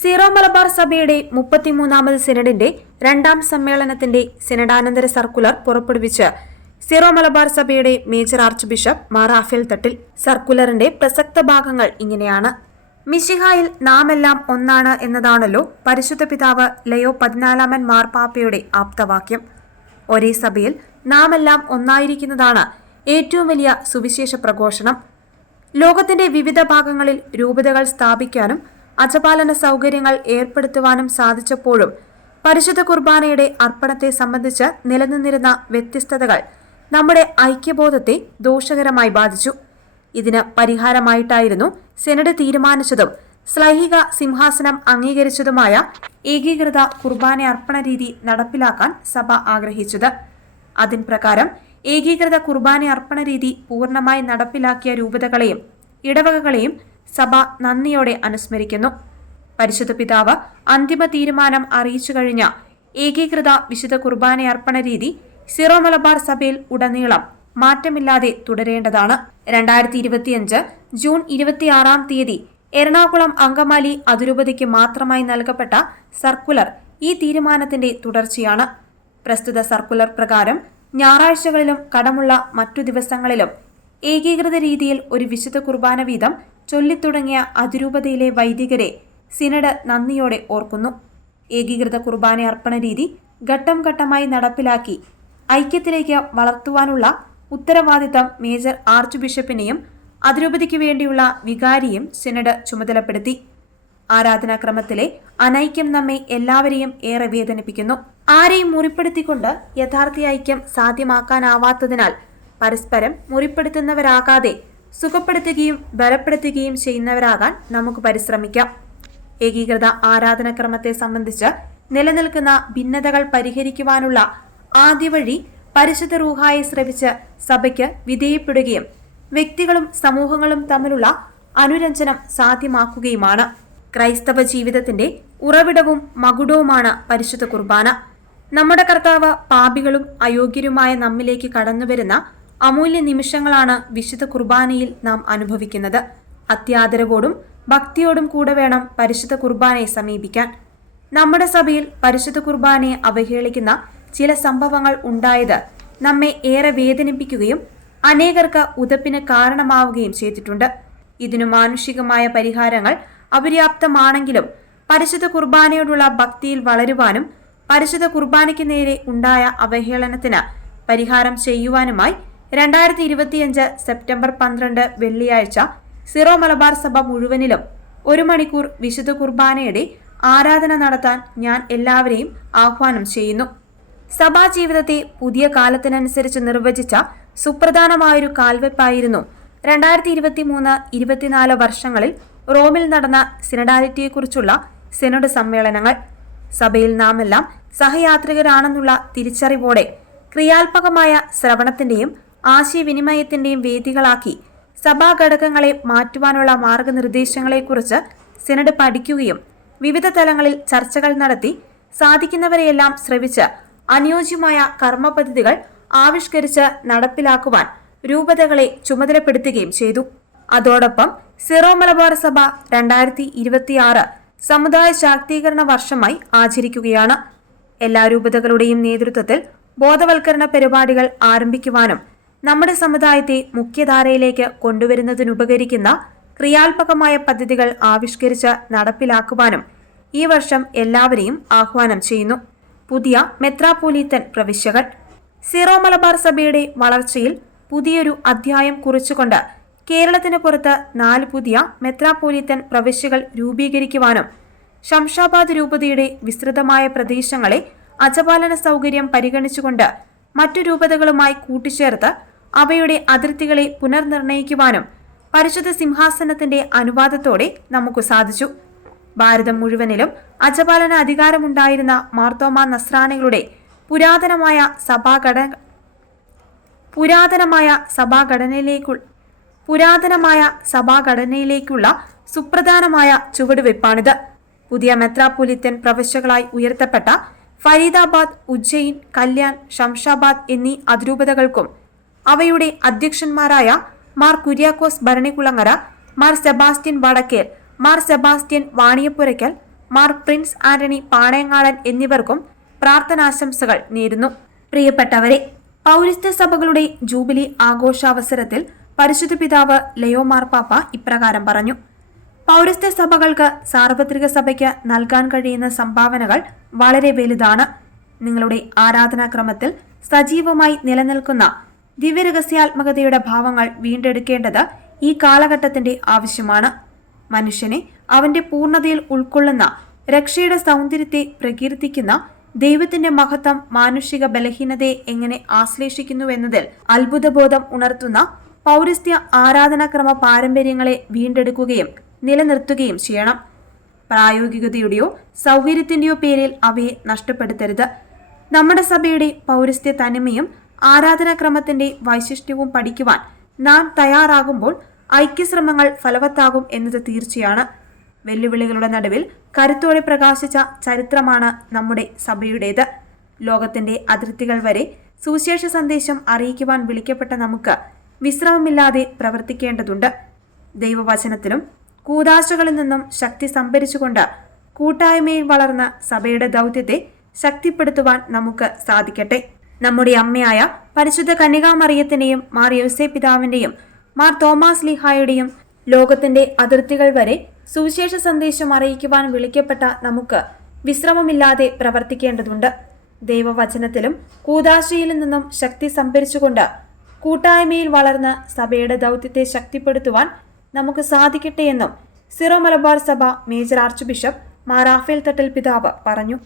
Zero Malabar സഭയുടെ 33ാമത് സിനഡിന്റെ രണ്ടാം സമ്മേളനത്തിന്റെ സിനഡാനന്തര സർക്കുലർ പുറപ്പെടുവിച്ച് സീറോ മലബാർ സഭയുടെ major archbishop Mar Raphael Thattil. സർക്കുലറിന്റെ പ്രസക്ത ഭാഗങ്ങൾ ഇങ്ങനെയാണ്. മിശിഹായിൽ നാമെല്ലാം ഒന്നാണ് എന്നതാണല്ലോ പരിശുദ്ധ പിതാവ് ലയോ 14 മാർപ്പാപ്പയുടെ ആപ്തവാക്യം. ഒരേ സഭയിൽ നാമെല്ലാം ഒന്നായിരിക്കുന്നതാണ് ഏറ്റവും വലിയ സുവിശേഷ പ്രഘോഷണം. ലോകത്തിന്റെ വിവിധ ഭാഗങ്ങളിൽ രൂപതകൾ സ്ഥാപിക്കാനും അജപാലന സൗകര്യങ്ങൾ ഏർപ്പെടുത്തുവാനും സാധിച്ചപ്പോഴും പരിശുദ്ധ കുർബാനയുടെ അർപ്പണത്തെ സംബന്ധിച്ച് നിലനിന്നിരുന്ന വ്യത്യസ്തതകൾ നമ്മുടെ ഐക്യബോധത്തെ ദോഷകരമായി ബാധിച്ചു. ഇതിന് പരിഹാരമായിട്ടായിരുന്നു സെനഡ് തീരുമാനിച്ചതും ശ്ലൈഹിക സിംഹാസനം അംഗീകരിച്ചതുമായ ഏകീകൃത കുർബാന അർപ്പണ രീതി നടപ്പിലാക്കാൻ സഭ ആഗ്രഹിച്ചത്. അതിൻ പ്രകാരം ഏകീകൃത കുർബാന അർപ്പണ രീതി പൂർണ്ണമായി നടപ്പിലാക്കിയ രൂപതകളെയും ഇടവകകളെയും സഭ നന്ദിയോടെ അനുസ്മരിക്കുന്നു. പരിശുദ്ധ പിതാവ് അന്തിമ തീരുമാനം അറിയിച്ചു കഴിഞ്ഞ ഏകീകൃത വിശുദ്ധ കുർബാന അർപ്പണ രീതി സീറോ മലബാർ സഭയിൽ ഉടനീളം മാറ്റമില്ലാതെ തുടരേണ്ടതാണ്. 2025 ജൂൺ 26 എറണാകുളം അങ്കമാലി അതിരൂപതയ്ക്ക് മാത്രമായി നൽകപ്പെട്ട സർക്കുലർ ഈ തീരുമാനത്തിന്റെ തുടർച്ചയാണ്. പ്രസ്തുത സർക്കുലർ പ്രകാരം ഞായറാഴ്ചകളിലും കടമുള്ള മറ്റു ദിവസങ്ങളിലും ഏകീകൃത രീതിയിൽ ഒരു വിശുദ്ധ കുർബാന വീതം ചൊല്ലിത്തുടങ്ങിയ അതിരൂപതയിലെ വൈദികരെ സിനഡ് നന്ദിയോടെ ഓർക്കുന്നു. ഏകീകൃത കുർബാന അർപ്പണ രീതി ഘട്ടം ഘട്ടമായി നടപ്പിലാക്കി ഐക്യത്തിലേക്ക് വളർത്തുവാനുള്ള ഉത്തരവാദിത്തം മേജർ ആർച്ച് ബിഷപ്പിനെയും അതിരൂപതയ്ക്കു വേണ്ടിയുള്ള വികാരിയും സിനഡ് ചുമതലപ്പെടുത്തി. ആരാധനാക്രമത്തിലെ അനൈക്യം നമ്മെ എല്ലാവരെയും ഏറെ വേദനിപ്പിക്കുന്നു. ആരെയും മുറിപ്പെടുത്തിക്കൊണ്ട് യഥാർത്ഥ ഐക്യം സാധ്യമാക്കാനാവാത്തതിനാൽ പരസ്പരം മുറിപ്പെടുത്തുന്നവരാകാതെ സുഖപ്പെടുത്തുകയും ബലപ്പെടുത്തുകയും ചെയ്യുന്നവരാകാൻ നമുക്ക് പരിശ്രമിക്കാം. ഏകീകൃത ആരാധനാക്രമത്തെ സംബന്ധിച്ച് നിലനിൽക്കുന്ന ഭിന്നതകൾ പരിഹരിക്കുവാനുള്ള ആദ്യ വഴി പരിശുദ്ധ റൂഹായെ ശ്രവിച്ച് സഭയ്ക്ക് വിധേയപ്പെടുകയും വ്യക്തികളും സമൂഹങ്ങളും തമ്മിലുള്ള അനുരഞ്ജനം സാധ്യമാക്കുകയുമാണ്. ക്രൈസ്തവ ജീവിതത്തിന്റെ ഉറവിടവും മകുടവുമാണ് പരിശുദ്ധ കുർബാന. നമ്മുടെ കർത്താവ് പാപികളും അയോഗ്യരുമായ നമ്മിലേക്ക് കടന്നുവരുന്ന അമൂല്യ നിമിഷങ്ങളാണ് വിശുദ്ധ കുർബാനയിൽ നാം അനുഭവിക്കുന്നത്. അത്യാദരവോടും ഭക്തിയോടും കൂടെ വേണം പരിശുദ്ധ കുർബാനയെ സമീപിക്കാൻ. നമ്മുടെ സഭയിൽ പരിശുദ്ധ കുർബാനയെ അവഹേളിക്കുന്ന ചില സംഭവങ്ങൾ ഉണ്ടായത് നമ്മെ ഏറെ വേദനിപ്പിക്കുകയും അനേകർക്ക് ഉതപ്പിന് കാരണമാവുകയും ചെയ്തിട്ടുണ്ട്. ഇതിനു മാനുഷികമായ പരിഹാരങ്ങൾ അപര്യാപ്തമാണെങ്കിലും പരിശുദ്ധ കുർബാനയോടുള്ള ഭക്തിയിൽ വളരുവാനും പരിശുദ്ധ കുർബാനയ്ക്ക് നേരെ ഉണ്ടായ അവഹേളനത്തിന് പരിഹാരം ചെയ്യുവാനുമായി 2025 സെപ്റ്റംബർ 12 വെള്ളിയാഴ്ച സീറോ മലബാർ സഭ മുഴുവനിലും 1 മണിക്കൂർ വിശുദ്ധ കുർബാനയുടെ ആരാധന നടത്താൻ ഞാൻ എല്ലാവരെയും ആഹ്വാനം ചെയ്യുന്നു. സഭാ ജീവിതത്തെ പുതിയ കാലത്തിനനുസരിച്ച് നിർവചിച്ച സുപ്രധാനമായൊരു കാൽവെപ്പായിരുന്നു 2023-24 വർഷങ്ങളിൽ റോമിൽ നടന്ന സിനഡാലിറ്റിയെക്കുറിച്ചുള്ള സിനഡ് സമ്മേളനങ്ങൾ. സഭയിൽ നാമെല്ലാം സഹയാത്രികരാണെന്നുള്ള തിരിച്ചറിവോടെ ക്രിയാത്മകമായ ശ്രവണത്തിന്റെയും ആശയവിനിമയത്തിന്റെയും വേദികളാക്കി സഭാഘടകങ്ങളെ മാറ്റുവാനുള്ള മാർഗനിർദ്ദേശങ്ങളെക്കുറിച്ച് സിനഡ് പഠിക്കുകയും വിവിധ തലങ്ങളിൽ ചർച്ചകൾ നടത്തി സാധിക്കുന്നവരെയെല്ലാം ശ്രവിച്ച് അനുയോജ്യമായ കർമ്മ പദ്ധതികൾ ആവിഷ്കരിച്ച് നടപ്പിലാക്കുവാൻ രൂപതകളെ ചുമതലപ്പെടുത്തുകയും ചെയ്തു. അതോടൊപ്പം സീറോ മലബാർ സഭ 2026 സമുദായ ശാക്തീകരണ വർഷമായി ആചരിക്കുകയാണ്. എല്ലാ രൂപതകളുടെയും നേതൃത്വത്തിൽ ബോധവൽക്കരണ പരിപാടികൾ ആരംഭിക്കുവാനും നമ്മുടെ സമുദായത്തെ മുഖ്യധാരയിലേക്ക് കൊണ്ടുവരുന്നതിനുപകരിക്കുന്ന ക്രിയാത്മകമായ പദ്ധതികൾ ആവിഷ്കരിച്ച് നടപ്പിലാക്കുവാനും ഈ വർഷം എല്ലാവരെയും ആഹ്വാനം ചെയ്യുന്നു. പുതിയ മെത്രാപ്പോലീത്തൻ പ്രവിശ്യകൾ. സീറോ മലബാർ സഭയുടെ വളർച്ചയിൽ പുതിയൊരു അധ്യായം കുറിച്ചുകൊണ്ട് കേരളത്തിന് പുറത്ത് 4 പുതിയ മെത്രാപ്പോലീത്തൻ പ്രവിശ്യകൾ രൂപീകരിക്കുവാനും ശംഷാബാദ് രൂപതയുടെ വിസ്തൃതമായ പ്രദേശങ്ങളെ അജപാലന സൗകര്യം പരിഗണിച്ചുകൊണ്ട് മറ്റു രൂപതകളുമായി കൂട്ടിച്ചേർത്ത് അവയുടെ അതിർത്തികളെ പുനർനിർണയിക്കുവാനും പരിശുദ്ധ സിംഹാസനത്തിന്റെ അനുവാദത്തോടെ നമുക്ക് സാധിച്ചു. ഭാരതം മുഴുവനിലും അജപാലന അധികാരമുണ്ടായിരുന്ന മാർത്തോമാ നസ്രാണികളുടെ പുരാതനമായ സഭാഘടനയിലേക്കുള്ള സുപ്രധാനമായ ചുവടുവയ്പ്പാണിത്. പുതിയ മെത്രാപ്പൊലിത്തൻ പ്രവിശ്യകളായി ഉയർത്തപ്പെട്ട ഫരീദാബാദ്, ഉജ്ജയിൻ, കല്യാൺ, ശംഷാബാദ് എന്നീ അതിരൂപതകൾക്കും അവയുടെ അധ്യക്ഷന്മാരായ മാർ കുര്യാക്കോസ് ഭരണികുളങ്ങര, മാർ സെബാസ്റ്റ്യൻ വടക്കേൽ, മാർ സെബാസ്റ്റ്യൻ വാണിയപ്പുരയ്ക്കൽ, മാർ പ്രിൻസ് ആന്റണി പാണയങ്ങാടൻ എന്നിവർക്കും പ്രാർത്ഥനാശംസകൾ നേരുന്നു. പ്രിയപ്പെട്ടവരെ, പൗരസ്ത്യ സഭകളുടെ ജൂബിലി ആഘോഷാവസരത്തിൽ പരിശുദ്ധ പിതാവ് ലയോ മാർപ്പാപ്പ ഇപ്രകാരം പറഞ്ഞു: പൗരസ്ത്യ സഭകൾക്ക് സാർവത്രിക സഭയ്ക്ക് നൽകാൻ കഴിയുന്ന സംഭാവനകൾ വളരെ വലുതാണ്. നിങ്ങളുടെ ആരാധനാക്രമത്തിൽ സജീവമായി നിലനിൽക്കുന്ന ദിവ്യരഹസ്യാത്മകതയുടെ ഭാവങ്ങൾ വീണ്ടെടുക്കേണ്ടത് ഈ കാലഘട്ടത്തിന്റെ ആവശ്യമാണ്. മനുഷ്യനെ അവന്റെ പൂർണ്ണതയിൽ ഉൾക്കൊള്ളുന്ന രക്ഷയുടെ സൗന്ദര്യത്തെ പ്രകീർത്തിക്കുന്ന ദൈവത്തിന്റെ മഹത്വം മാനുഷിക ബലഹീനതയെ എങ്ങനെ ആശ്ലേഷിക്കുന്നുവെന്നതിൽ അത്ഭുതബോധം ഉണർത്തുന്ന പൗരസ്ത്യ ആരാധനാക്രമ പാരമ്പര്യങ്ങളെ വീണ്ടെടുക്കുകയും നിലനിർത്തുകയും ചെയ്യണം. പ്രായോഗികതയുടെയോ സൗകര്യത്തിന്റെയോ പേരിൽ അവയെ നഷ്ടപ്പെടുത്തരുത്. നമ്മുടെ സഭയുടെ പൗരസ്ത്യ തനിമയും ആരാധനാക്രമത്തിന്റെ വൈശിഷ്ട്യവും പഠിക്കുവാൻ നാം തയ്യാറാകുമ്പോൾ ഐക്യശ്രമങ്ങൾ ഫലവത്താകും എന്നത് തീർച്ചയാണ്. വെല്ലുവിളികളുടെ നടുവിൽ കരുത്തോടെ പ്രകാശിച്ച ചരിത്രമാണ് നമ്മുടെ സഭയുടേത്. ലോകത്തിന്റെ അതിർത്തികൾ വരെ സുവിശേഷ സന്ദേശം അറിയിക്കുവാൻ വിളിക്കപ്പെട്ട നമുക്ക് വിശ്രമമില്ലാതെ പ്രവർത്തിക്കേണ്ടതുണ്ട്. ദൈവവചനത്തിലും കൂദാശകളിൽ നിന്നും ശക്തി സംഭരിച്ചുകൊണ്ട് കൂട്ടായ്മയിൽ വളർന്ന സഭയുടെ ദൗത്യത്തെ ശക്തിപ്പെടുത്തുവാൻ നമുക്ക് സാധിക്കട്ടെ. നമ്മുടെ അമ്മയായ പരിശുദ്ധ കന്യകാമറിയത്തിന്റെയും മാർ യോസേ പിതാവിന്റെയും മാർ തോമാസ് ലീഹായുടെയും ലോകത്തിന്റെ അതിർത്തികൾ വരെ സുവിശേഷ സന്ദേശം അറിയിക്കുവാൻ വിളിക്കപ്പെട്ട നമുക്ക് വിശ്രമമില്ലാതെ പ്രവർത്തിക്കേണ്ടതുണ്ട്. ദൈവവചനത്തിലും കൂദാശയിലും നിന്നും ശക്തി സംഭരിച്ചുകൊണ്ട് കൂട്ടായ്മയിൽ വളർന്ന് സഭയുടെ ദൗത്യത്തെ ശക്തിപ്പെടുത്തുവാൻ നമുക്ക് സാധിക്കട്ടെ എന്നും സിറോ മലബാർ സഭ major archbishop Mar Raphael Thattil പിതാവ് പറഞ്ഞു.